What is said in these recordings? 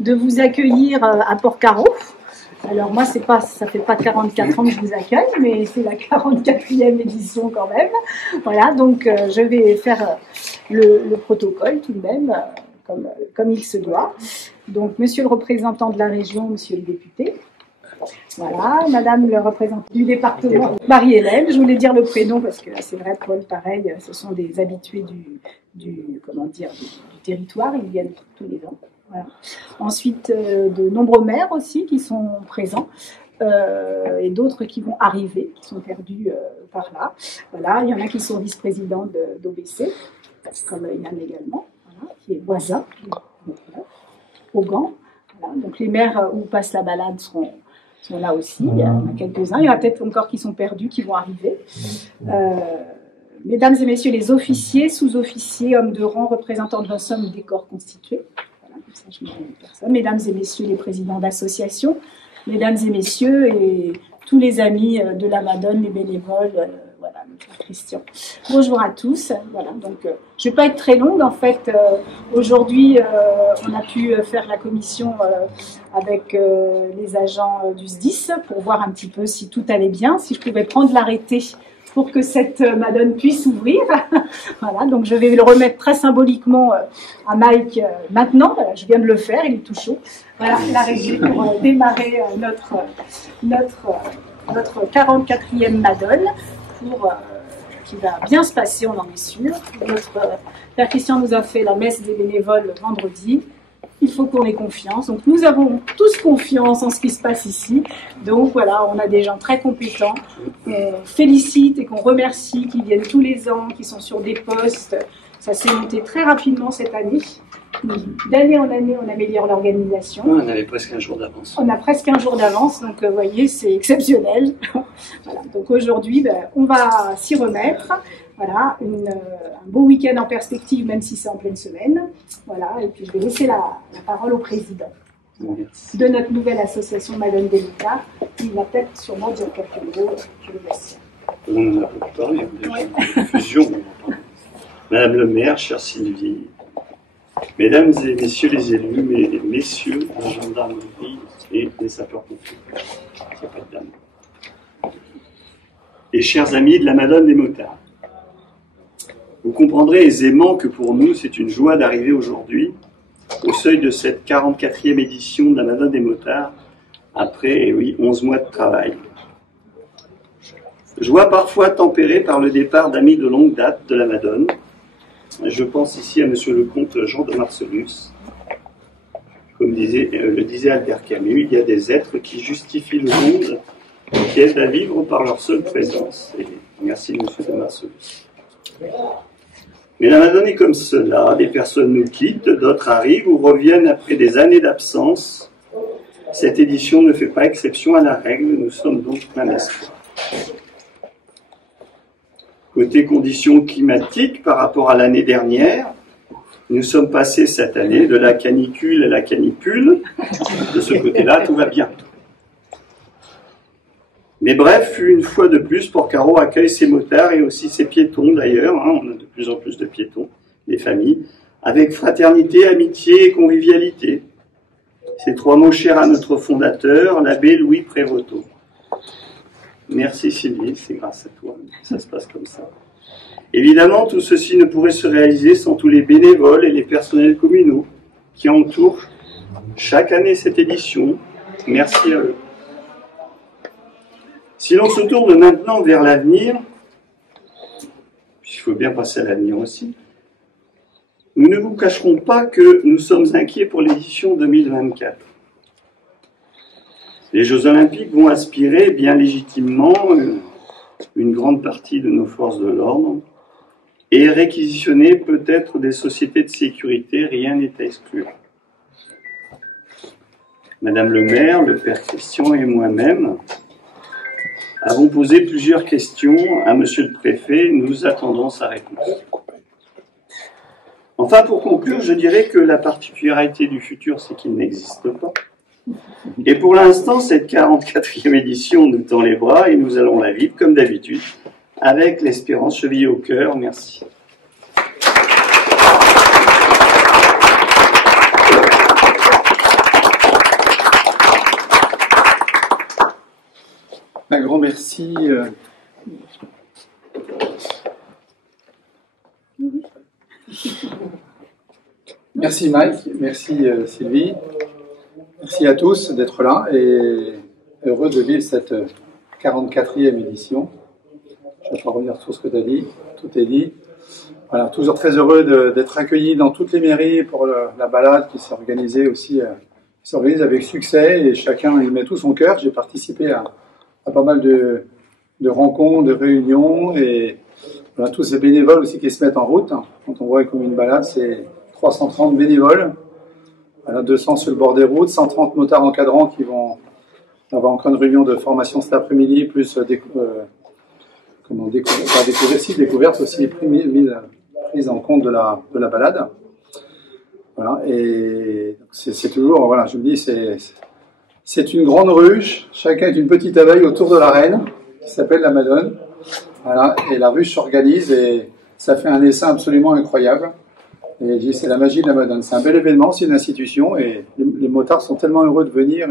de vous accueillir à Port-Carreau. Alors moi, ça fait pas 44 ans que je vous accueille, mais c'est la 44e édition quand même. Voilà, donc je vais faire le protocole tout de même, comme il se doit. Donc, monsieur le représentant de la région, monsieur le député. Voilà, madame le représentant du département, Marie-Hélène, je voulais dire le prénom parce que c'est vrai, Paul, pareil, ce sont des habitués du territoire, ils viennent tous les ans. Voilà. Ensuite, de nombreux maires aussi qui sont présents et d'autres qui vont arriver, qui sont perdus par là. Voilà, il y en a qui sont vice-présidents d'OBC, comme Yann également, voilà, qui est voisin, au Gant. Voilà. Donc les maires où passe la balade sont là aussi, il y en a quelques-uns, il y en a peut-être encore qui sont perdus, qui vont arriver. Mesdames et messieurs les officiers, sous-officiers, hommes de rang, représentants de l'ensemble des corps constitués, voilà, comme ça je ne connais personne. Mesdames et messieurs les présidents d'associations, mesdames et messieurs et tous les amis de la Madone, les bénévoles, voilà, notre Christian. Bonjour à tous. Voilà, donc je ne vais pas être très longue. En fait, aujourd'hui, on a pu faire la commission avec les agents du SDIS pour voir un petit peu si tout allait bien, si je pouvais prendre l'arrêté pour que cette Madone puisse ouvrir. Voilà, donc je vais le remettre très symboliquement à Mike maintenant. Je viens de le faire, il est tout chaud. Voilà, la régie pour démarrer notre 44e Madone, qui va bien se passer, on en est sûr. Notre Père Christian nous a fait la messe des bénévoles vendredi. Il faut qu'on ait confiance. Donc nous avons tous confiance en ce qui se passe ici. Donc voilà, on a des gens très compétents qu'on félicite et qu'on remercie, qui viennent tous les ans, qui sont sur des postes. Ça s'est monté très rapidement cette année. D'année en année, on améliore l'organisation. On avait presque un jour d'avance. On a presque un jour d'avance, donc vous voyez, c'est exceptionnel. Voilà, donc aujourd'hui, on va s'y remettre. Voilà, un beau week-end en perspective, même si c'est en pleine semaine. Voilà, et puis je vais laisser la parole au président de notre nouvelle association Madone des Lucards. Il va peut-être sûrement dire quelques mots, je le laisse. On en a beaucoup parlé, fusion. Madame le maire, chère Sylvie, mesdames et messieurs les élus, messieurs la gendarmerie et les sapeurs-pompiers, il n'y a pas de dames, et chers amis de la Madone des Motards, vous comprendrez aisément que pour nous, c'est une joie d'arriver aujourd'hui au seuil de cette 44e édition de la Madone des Motards, après, 11 mois de travail. Joie parfois tempérée par le départ d'amis de longue date de la Madone. Je pense ici à monsieur le comte Jean de Marcellus. Comme le disait Albert Camus, il y a des êtres qui justifient le monde, qui aident à vivre par leur seule présence. Et merci monsieur de Marcellus. Mais la Madone est comme cela, des personnes nous quittent, d'autres arrivent ou reviennent après des années d'absence. Cette édition ne fait pas exception à la règle, nous sommes donc plein d'espoir. Côté conditions climatiques, par rapport à l'année dernière, nous sommes passés cette année de la canicule à la canicule. De ce côté-là, tout va bien. Mais bref, une fois de plus, Port-Carreau accueille ses motards et aussi ses piétons d'ailleurs. On a de plus en plus de piétons, des familles, avec fraternité, amitié et convivialité. Ces trois mots chers à notre fondateur, l'abbé Louis Prévoto. Merci Sylvie, c'est grâce à toi, ça se passe comme ça. Évidemment, tout ceci ne pourrait se réaliser sans tous les bénévoles et les personnels communaux qui entourent chaque année cette édition. Merci à eux. Si l'on se tourne maintenant vers l'avenir, il faut bien passer à l'avenir aussi, nous ne vous cacherons pas que nous sommes inquiets pour l'édition 2024. Les Jeux Olympiques vont aspirer bien légitimement une grande partie de nos forces de l'ordre et réquisitionner peut-être des sociétés de sécurité, rien n'est à exclure. Madame le maire, le père Christian et moi-même avons posé plusieurs questions à monsieur le préfet, nous attendons sa réponse. Enfin, pour conclure, je dirais que la particularité du futur, c'est qu'il n'existe pas. Et pour l'instant, cette 44e édition nous tend les bras et nous allons la vivre comme d'habitude, avec l'espérance chevillée au cœur. Merci. grand merci. Merci Mike, merci Sylvie, merci à tous d'être là et heureux de vivre cette 44e édition. Je ne vais pas revenir sur ce que tu as dit, tout est dit. Voilà, toujours très heureux d'être accueillis dans toutes les mairies pour la balade qui s'est organisée aussi, qui s'organise avec succès et chacun y met tout son cœur. J'ai participé à pas mal de rencontres, de réunions et voilà, tous ces bénévoles aussi qui se mettent en route. Quand on voit comme une balade, c'est 330 bénévoles, voilà, 200 sur le bord des routes, 130 motards encadrants qui vont avoir encore une réunion de formation cet après-midi, plus découverte aussi prise en compte de la balade. Voilà, et c'est toujours, voilà, je me dis, c'est une grande ruche, chacun est une petite abeille autour de la reine, qui s'appelle la Madone. Voilà, et la ruche s'organise et ça fait un essaim absolument incroyable. Et c'est la magie de la Madone. C'est un bel événement, c'est une institution et les motards sont tellement heureux de venir,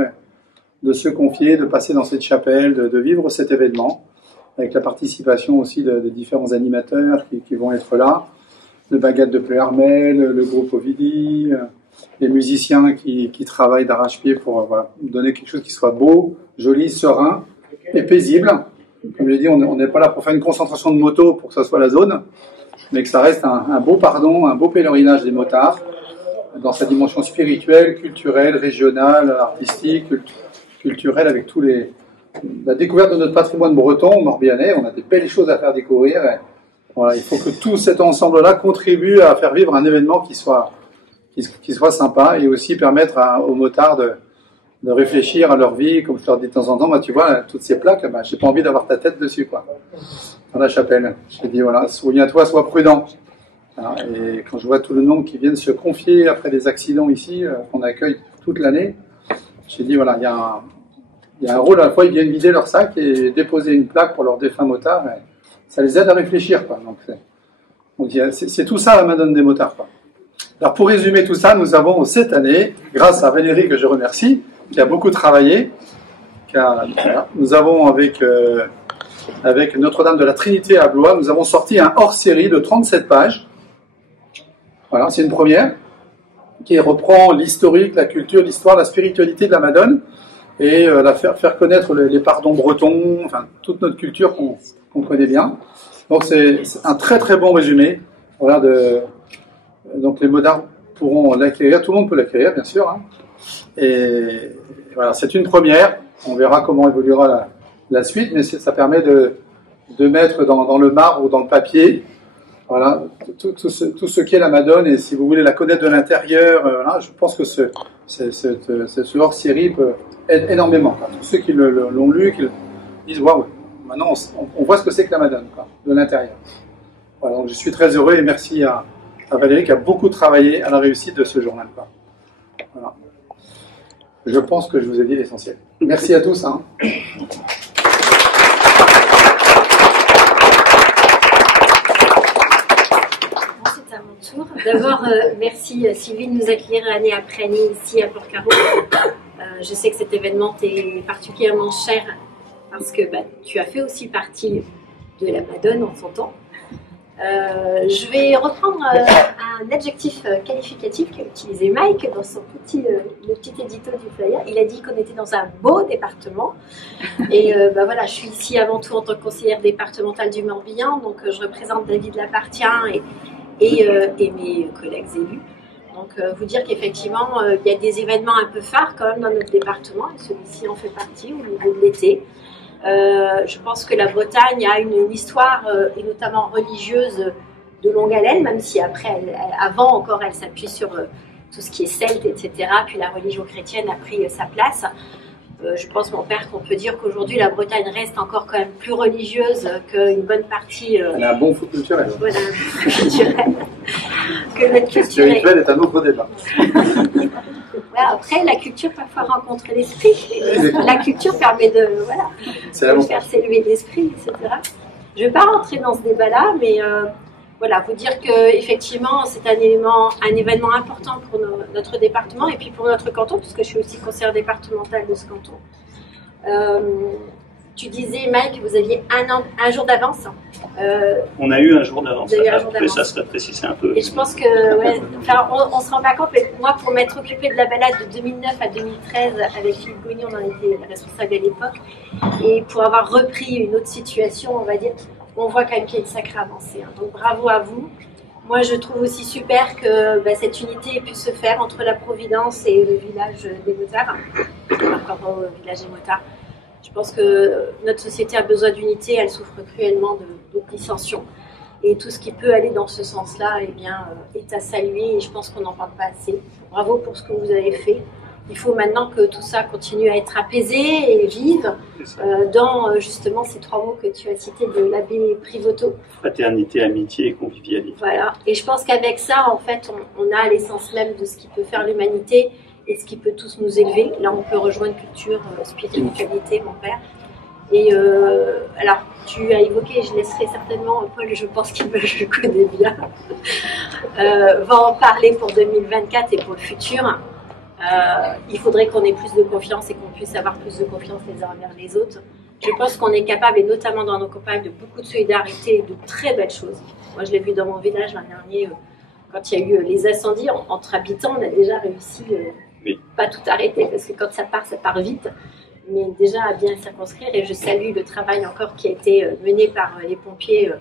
de se confier, de passer dans cette chapelle, de vivre cet événement, avec la participation aussi de différents animateurs qui vont être là, le Baguette de Pleuharmel, le groupe Ovidi, les musiciens qui travaillent d'arrache-pied pour donner quelque chose qui soit beau, joli, serein et paisible. Comme je dis, on n'est pas là pour faire une concentration de motos pour que ça soit la zone, mais que ça reste un beau pardon, un beau pèlerinage des motards, dans sa dimension spirituelle, culturelle, régionale, artistique, culturelle, avec la découverte de notre patrimoine breton, morbihanais. On a des belles choses à faire découvrir. Et voilà, il faut que tout cet ensemble-là contribue à faire vivre un événement qui soit sympa et aussi permettre aux motards de réfléchir à leur vie, comme je leur dis de temps en temps, tu vois, toutes ces plaques, j'ai pas envie d'avoir ta tête dessus, quoi, dans la chapelle. J'ai dit, voilà, souviens-toi, sois prudent. Alors, et quand je vois tout le nombre qui viennent se confier après des accidents ici, qu'on accueille toute l'année, j'ai dit, voilà, il y a un rôle, à la fois ils viennent vider leur sac et déposer une plaque pour leurs défunts motards, et ça les aide à réfléchir, quoi. Donc c'est tout ça la Madone des motards, quoi. Alors pour résumer tout ça, nous avons cette année, grâce à Valérie que je remercie, qui a beaucoup travaillé, nous avons avec Notre-Dame de la Trinité à Blois, nous avons sorti un hors-série de 37 pages. Voilà, c'est une première, qui reprend l'historique, la culture, l'histoire, la spiritualité de la Madone, et faire connaître les pardons bretons, enfin toute notre culture qu'on connaît bien. Donc c'est un très très bon résumé. Voilà, donc les motards pourront l'acquérir, tout le monde peut l'acquérir bien sûr, hein. Et voilà, c'est une première. On verra comment évoluera la suite, mais ça permet de mettre dans le marbre ou dans le papier, voilà, tout ce qu'est la Madone. Et si vous voulez la connaître de l'intérieur, voilà, je pense que ce hors-série peut aider énormément. Tous ceux qui l'ont lu, qui disent waouh, maintenant on voit ce que c'est que la Madone, quoi, de l'intérieur. Voilà, donc je suis très heureux et merci à Valérie qui a beaucoup travaillé à la réussite de ce journal, quoi. Voilà. Je pense que je vous ai dit l'essentiel. Merci à tous, hein. C'est à mon tour. D'abord, merci Sylvie de nous accueillir année après année ici à Porcaro. Je sais que cet événement t'est particulièrement cher parce que tu as fait aussi partie de la Madone en son temps. Je vais reprendre un adjectif qualificatif qu'a utilisé Mike dans son le petit édito du flyer. Il a dit qu'on était dans un beau département. Et voilà, je suis ici avant tout en tant que conseillère départementale du Morbihan, donc je représente David Lapartien et mes collègues élus. Donc vous dire qu'effectivement, il y a des événements un peu phares quand même dans notre département, et celui-ci en fait partie au niveau de l'été. Je pense que la Bretagne a une histoire, et notamment religieuse, de longue haleine, même si après, avant encore, elle s'appuie sur tout ce qui est celte, etc. Puis la religion chrétienne a pris sa place. Je pense, mon père, qu'on peut dire qu'aujourd'hui, la Bretagne reste encore quand même plus religieuse qu'une bonne partie... Elle a un bon foot culturel. Voilà, un foot culturel. Que notre culture spirituel est un autre débat. Voilà, après, la culture parfois rencontre l'esprit. La culture permet de faire s'élever l'esprit, etc. Je ne vais pas rentrer dans ce débat-là, mais voilà, vous dire qu'effectivement, c'est un événement important pour notre département et puis pour notre canton, puisque je suis aussi conseillère départementale de ce canton. Tu disais, Mike, que vous aviez un jour d'avance. On a eu un jour d'avance. Après, ça serait précisé un peu. Et je pense que, ouais, enfin, on se rend pas compte, mais moi, pour m'être occupée de la balade de 2009 à 2013, avec Philippe Gogny, on en était responsable à l'époque, et pour avoir repris une autre situation, on va dire, on voit quand même qu'il y a une sacrée avancée. Hein. Donc bravo à vous. Moi, je trouve aussi super que cette unité ait pu se faire entre la Providence et le village des Motards, par rapport au village des Motards. Je pense que notre société a besoin d'unité, elle souffre cruellement de dissension. Et tout ce qui peut aller dans ce sens-là est à saluer et je pense qu'on n'en parle pas assez. Bravo pour ce que vous avez fait. Il faut maintenant que tout ça continue à être apaisé et vive dans justement ces trois mots que tu as cités de l'abbé Privotto. Fraternité, amitié et convivialité. Voilà. Et je pense qu'avec ça, en fait, on a l'essence même de ce qui peut faire l'humanité et ce qui peut tous nous élever. Là, on peut rejoindre culture, spiritualité, mon père. Et alors, tu as évoqué, je laisserai certainement Paul, je pense qu'il me le connaît bien, va en parler pour 2024 et pour le futur. Il faudrait qu'on ait plus de confiance et qu'on puisse avoir plus de confiance les uns envers les autres. Je pense qu'on est capable, et notamment dans nos campagnes, de beaucoup de solidarité et de très belles choses. Moi, je l'ai vu dans mon village l'an dernier, quand il y a eu les incendies, entre habitants, on a déjà réussi, pas tout arrêter, parce que quand ça part vite, mais déjà à bien circonscrire. Et je salue le travail encore qui a été mené par les pompiers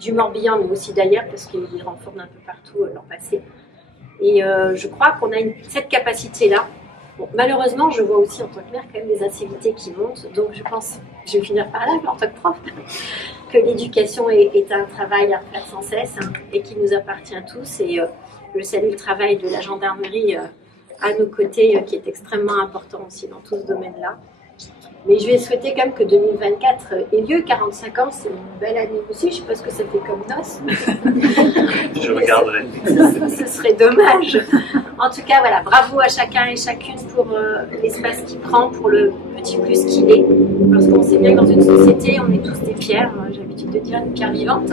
du Morbihan, mais aussi d'ailleurs, parce qu'il y a eu des renforts d'un peu partout l'an passé. Et je crois qu'on a cette capacité-là. Bon, malheureusement, je vois aussi en tant que mère quand même des incivilités qui montent. Donc je pense, je vais finir par là, en tant que prof, que l'éducation est un travail à faire sans cesse et qui nous appartient tous. Et je salue le travail de la gendarmerie à nos côtés, qui est extrêmement important aussi dans tout ce domaine-là. Mais je vais souhaiter quand même que 2024 ait lieu. 45 ans, c'est une belle année aussi. Je ne sais pas ce que ça fait comme noce. Je regarderai. Ce serait dommage. En tout cas, voilà, bravo à chacun et chacune pour l'espace qu'il prend, pour le petit plus qu'il est. Parce qu'on sait bien que dans une société, on est tous des pierres. J'ai l'habitude de dire des pierres vivantes.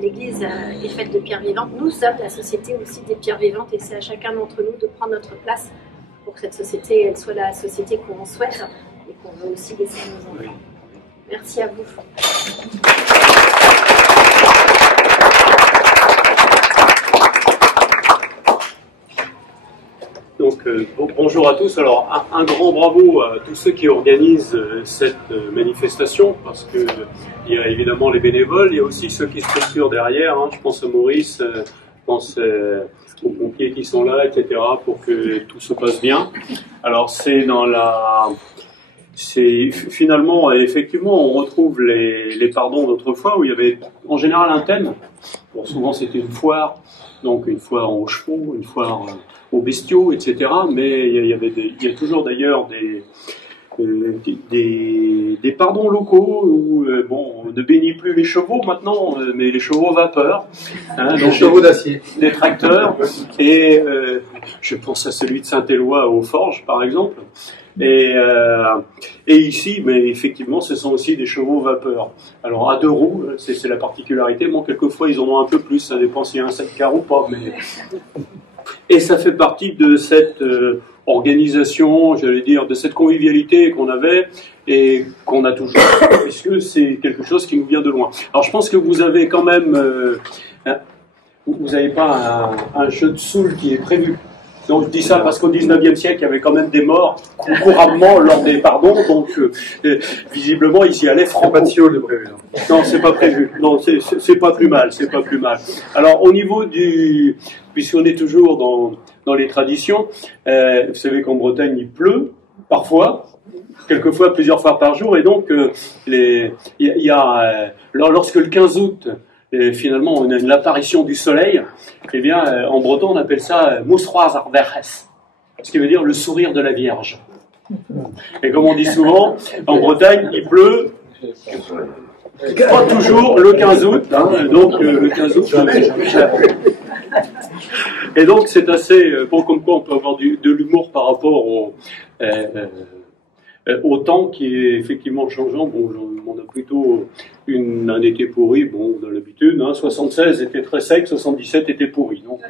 L'Église est faite de pierres vivantes. Nous sommes la société aussi des pierres vivantes. Et c'est à chacun d'entre nous de prendre notre place pour que cette société, elle soit la société qu'on souhaite. Et qu'on veut aussi laisser à nos enfants. Merci à vous. Donc, bonjour à tous. Alors, un grand bravo à tous ceux qui organisent cette manifestation, parce que il y a évidemment les bénévoles, il y a aussi ceux qui structurent derrière. Hein. Je pense à Maurice, je pense aux pompiers qui sont là, etc., pour que tout se passe bien. Alors, finalement, effectivement, on retrouve les pardons d'autrefois où il y avait en général un thème. Bon, souvent c'était une foire, donc une foire aux chevaux, une foire aux bestiaux, etc. Mais il y a toujours d'ailleurs des pardons locaux où on ne bénit plus les chevaux maintenant, mais les chevaux vapeur, hein, les chevaux d'acier, des tracteurs. Et je pense à celui de Saint-Éloi aux Forges, par exemple. Et ici, mais effectivement, ce sont aussi des chevaux vapeur. Alors à 2 roues, c'est la particularité. Bon, quelquefois ils en ont un peu plus, ça dépend s'il y a un 7 car ou pas. Et ça fait partie de cette organisation, j'allais dire, de cette convivialité qu'on avait et qu'on a toujours, puisque c'est quelque chose qui nous vient de loin. Alors je pense que vous avez quand même, vous n'avez pas un jeu de soule qui est prévu. Donc je dis ça parce qu'au 19e siècle, il y avait quand même des morts couramment lors des pardons, donc visiblement ils y allaient franco. Pas de fiole de prévu. Non, c'est pas prévu. Non, c'est pas plus mal, c'est pas plus mal. Alors au niveau puisqu'on est toujours dans les traditions, vous savez qu'en Bretagne il pleut parfois, quelquefois plusieurs fois par jour, et donc lorsque le 15 août finalement on a l'apparition du soleil, eh bien en breton on appelle ça Mousroaz Arverhes, ce qui veut dire le sourire de la Vierge. Et comme on dit souvent, en Bretagne il pleut pas toujours le 15 août, hein, donc le 15 août. Et donc c'est assez bon, comme quoi on peut avoir de l'humour par rapport Autant qui est effectivement changeant. Bon, on a plutôt un été pourri, bon, on a l'habitude, hein, 76 était très sec, 77 était pourri. Donc,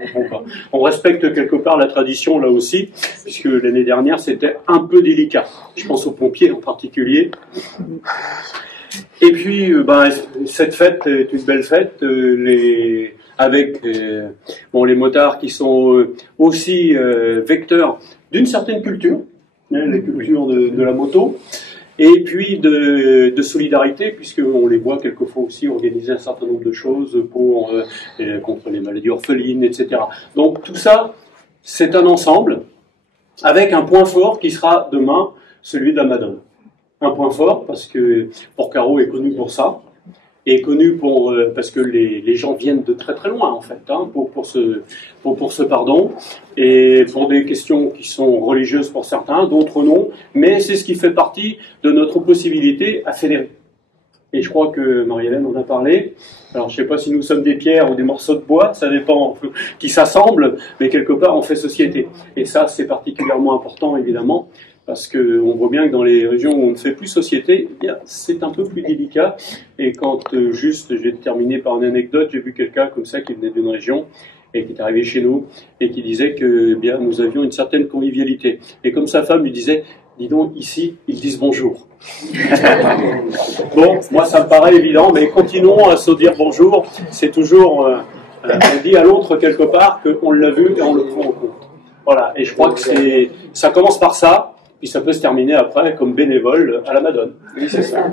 on respecte quelque part la tradition là aussi, puisque l'année dernière c'était un peu délicat. Je pense aux pompiers en particulier. Et puis, cette fête est une belle fête, avec les motards qui sont aussi vecteurs d'une certaine culture, la culture de la moto, et puis de solidarité, puisqu'on les voit quelquefois aussi organiser un certain nombre de choses contre les maladies orphelines, etc. Donc tout ça, c'est un ensemble, avec un point fort qui sera demain celui de la Madone. Un point fort, parce que Porcaro est connu pour ça, est connu parce que les gens viennent de très très loin en fait, hein, pour ce pardon, et pour des questions qui sont religieuses pour certains, d'autres non, mais c'est ce qui fait partie de notre possibilité à fédérer. Et je crois que Marie-Hélène en a parlé. Alors je ne sais pas si nous sommes des pierres ou des morceaux de bois, ça dépend qui s'assemblent, mais quelque part on fait société. Et ça c'est particulièrement important évidemment, parce qu'on voit bien que dans les régions où on ne fait plus société, eh bien, c'est un peu plus délicat. Et quand je vais terminer par une anecdote, j'ai vu quelqu'un comme ça qui venait d'une région et qui est arrivé chez nous et qui disait que eh bien nous avions une certaine convivialité. Et comme sa femme lui disait, dis donc, ici, ils disent bonjour. Bon, moi ça me paraît évident, mais continuons à se dire bonjour. C'est toujours, on dit à l'autre quelque part qu'on l'a vu et on le prend en compte. Voilà, et je crois que ça commence par ça. Puis ça peut se terminer après comme bénévole à la Madone. Oui, c'est ça.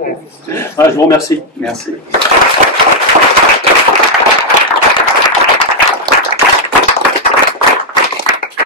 Ah, je vous remercie. Merci.